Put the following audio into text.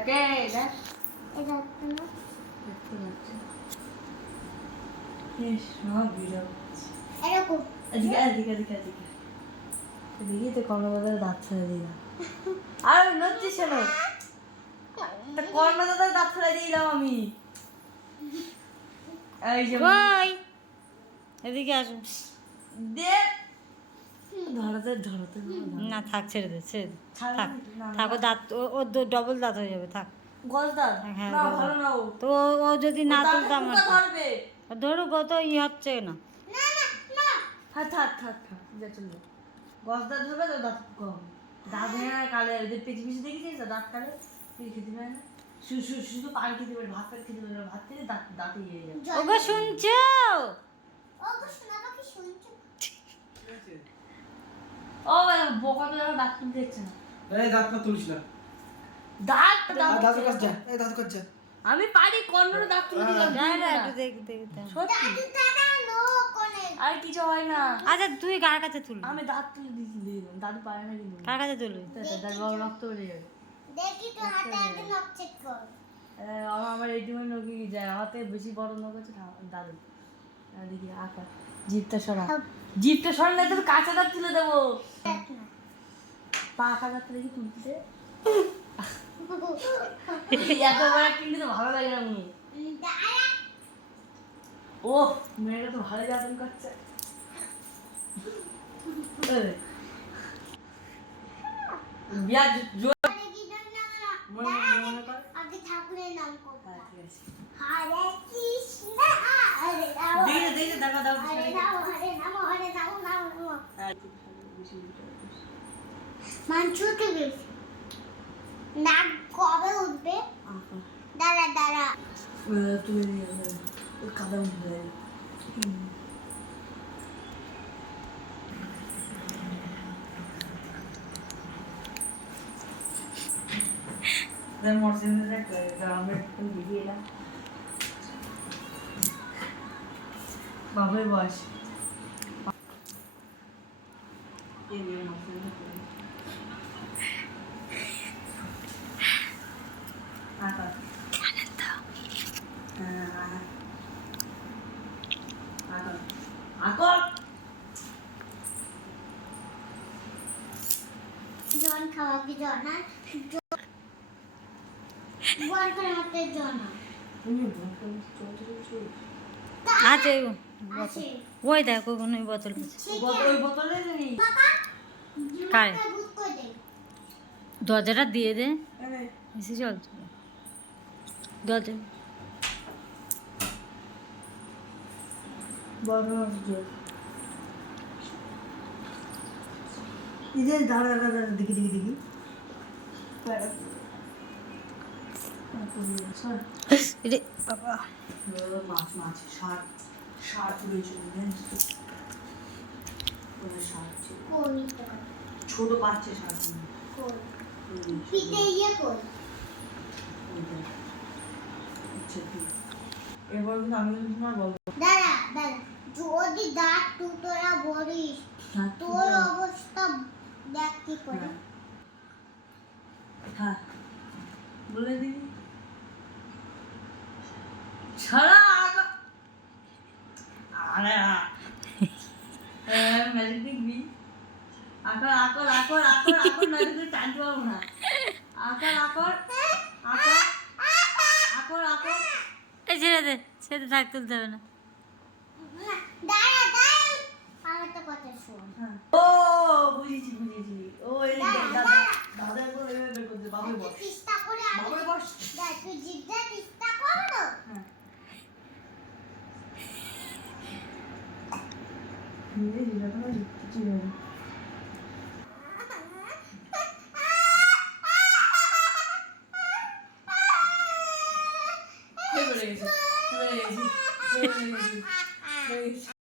কে এটা এটা তো না দেখতে পাচ্ছি বেশ সব ভিডিও এরকম এদিকে এদিকে এদিকে এদিকে এদিকে তো কর্ণদাদার দাঁত ছেড়ে দিলাম আর নড়ছিস কেন কর্ণদাদার দাঁত ছেড়ে দিলাম আমি এই যে কই এদিকে আসো দেখ ধরাতে ধরাতে না থাক ছেড়ে দে ছেড়ে দে ছাড় থাক না, না, থাক ও দাঁত ও ডবল দাঁত হয়ে যাবে থাক গজদার হ্যাঁ, না গজদার। ভালো না ও তো ও যদি না দাঁতে তুলতাম পোকা ধরবে ধরুক ও তো হচ্ছে না না না না থাক থাক থাক থাক যা চল গজদার ধরবে তো দাঁত কম দাঁত ভেঙে না কালে ওদের পেঁচি পেঁচি দেখেছিস তো দাঁত কালে তুই খেতে পারে না শুধু পানি খেতে পারে ভাত খেতে পারে ভাত খেতে দাঁত দাঁতে ইয়ে যায় ওগো শুনছো ও গো শোনা বাকি শুনছো ও বোকা তো যখন দাঁত তুলতে দেখছে না এই দাঁত না তুলিস না দাঁত দাঁতের কাছে যা এই দাঁতের কাছে যা আমি পারি কর্ণরে দাঁত তুলে দিলাম না না একটু দেখ দেখ সত্যি দাদু দাদা নো কোনে আর কিছু হয় না আচ্ছা তুই কার কাছে তুলবি আমি দাঁত তুলে দিলাম দাদু পারে না কিন্তু কার কাছে তুলবি রক্ত বেড়ে যাবে দেখি তো হাতে আগে নখ চেক কর আমার এটিএম নকি যায় আমার থেকে বেশি বড় নখ আছে দাদু দেখি আঁকা জিপটা সরা জিপটা সরালে তোর কাঁচা দাঁত তুলে দেবো দেখ না পাকা দাঁত দেখি তুলতে এত বড় কিন্তু তো ভালো লাগে না মনে দাদা ও মেয়েটা তো ভালো যাতন করছে বিয়া জোর আরে কি জানি না মনে কর আগে ঠাকুরের নাম কর হ্যাঁ, ঠিক আছে। হরে কৃষ্ণ হরে রাম দেখে দেখে দেখা দাও হরে রাম হরে নাম হরে নাম নাম নাম মানছুতে বেশি নাক কবে উঠবে দাঁড়া দাঁড়া তুমি ওই কাদা উঠবে বাবার বয়স আকর জন খাওয়া কি জন আর বল করে হাতে জন তুমি ভক্ত চল আছে আছে ওই দেখো কোনো বোতল আছে ওই বোতলে নেই বাবা কারে? জীবনটা বুক করে দে দরজাটা দিয়ে দে আরে এসে চল দরজা বড় জোর ইদের দাঁড়া দাঁড়া দাঁড়া দেখি দেখি দেখি রে বাবা মাছ মাছ ষাট ষাট রয়েছিল কোনি তো ছোট বাচ্চা ষাট কোন পিতে ইয়ে কোন এবার কিন্তু আমি কিন্তু তোমার বলবো দাঁড়া দাঁড়া যদি দাঁত টুটোরা বলিস তোর অবস্থা দেখ কি করে হ্যাঁ বলে দিবি ছাড়া আরে ম্যাজিক দেখবি আকর আকর আকর আকর আকর নয় তুই টানতে পারবো না আকর আকর আকর আকর আকর এই ছেড়ে থাক তুলতে হবে না দাঁড়া দাঁড়া আর একটা কথা শোন ও বুঝেছি বুঝেছি ও এই দাদা দাদা করে বের করতে বাবু বস চেষ্টা করে বাবু বস দেখ তুই জিজ্ঞাসা চেষ্টা কর না হ্যাঁ নিজে জিজ্ঞাসা করে কিছু নেই হয়ে গেছে হয়ে গেছে হয়ে গেছে